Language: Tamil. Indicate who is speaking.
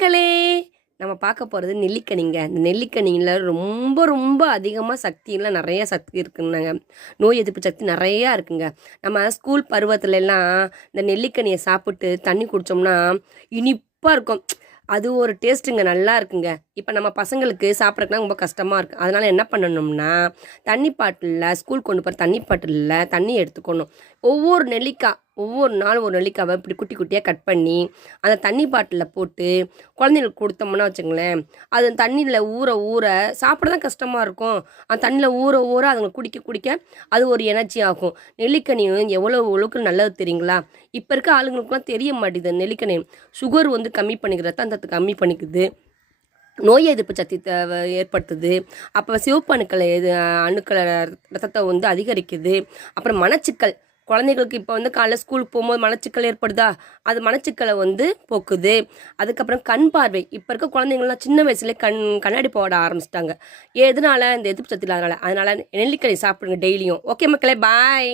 Speaker 1: மக்களே நம்ம பார்க்க போகிறது நெல்லிக்கனிங்க. இந்த நெல்லிக்கனியில் ரொம்ப ரொம்ப அதிகமாக சக்தியெல்லாம் நிறைய சக்தி இருக்குன்னாங்க. நோய் எதிர்ப்பு சக்தி நிறையா இருக்குங்க. நம்ம ஸ்கூல் பருவத்துலலாம் இந்த நெல்லிக்கனியை சாப்பிட்டு தண்ணி குடித்தோம்னா இனிப்பாக இருக்கும். அது ஒரு டேஸ்ட்டுங்க நல்லா இருக்குங்க. இப்போ நம்ம பசங்களுக்கு சாப்பிட்றதுக்குலாம் ரொம்ப கஷ்டமாக இருக்குது அதனால் என்ன பண்ணணும்னா தண்ணி பாட்டிலில் ஸ்கூல் கொண்டு போகிற தண்ணி பாட்டிலில் தண்ணி எடுத்துக்கணும். ஒவ்வொரு நெல்லிக்காய் ஒவ்வொரு நாளும் ஒரு நெல்லிக்காவை இப்படி குட்டி குட்டியாக கட் பண்ணி அந்த தண்ணி பாட்டிலில் போட்டு குழந்தைங்களுக்கு கொடுத்தோம்னா வச்சுங்களேன் அது தண்ணியில் ஊற ஊற சாப்பிட தான் கஷ்டமாக இருக்கும். அந்த தண்ணியில் ஊற ஊற அதுங்க குடிக்க குடிக்க அது ஒரு எனர்ஜி ஆகும். நெல்லிக்கனி எவ்வளோ அளவுக்கு நல்லது தெரியுங்களா? இப்போ இருக்க ஆளுங்களுக்குலாம் தெரிய மாட்டேங்குது. நெல்லிக்கனி சுகர் வந்து கம்மி பண்ணிக்கிற ரத்தத்தை கம்மி பண்ணிக்குது. நோய் எதிர்ப்பு சக்தி ஏற்படுத்துது. அப்போ சிவப்பு அணுக்களை எது அணுக்களை ரத்தத்தை வந்து அதிகரிக்குது. அப்புறம் மனச்சிக்கல் குழந்தைகளுக்கு இப்போ வந்து காலைல ஸ்கூலுக்கு போகும்போது மலச்சிக்கல் ஏற்படுதா? அது மலச்சிக்கலை வந்து போக்குது. அதுக்கப்புறம் கண் பார்வை. இப்போ இருக்க குழந்தைங்கள்லாம் சின்ன வயசுலேயே கண் கண்ணாடி போட ஆரம்பிச்சிட்டாங்க. எதனால? இந்த எதிர்ப்பு சத்து இல்லாதனால. அதனால் நெல்லிக்கனி சாப்பிடுங்க டெய்லியும் ஓகே மக்களே பாய்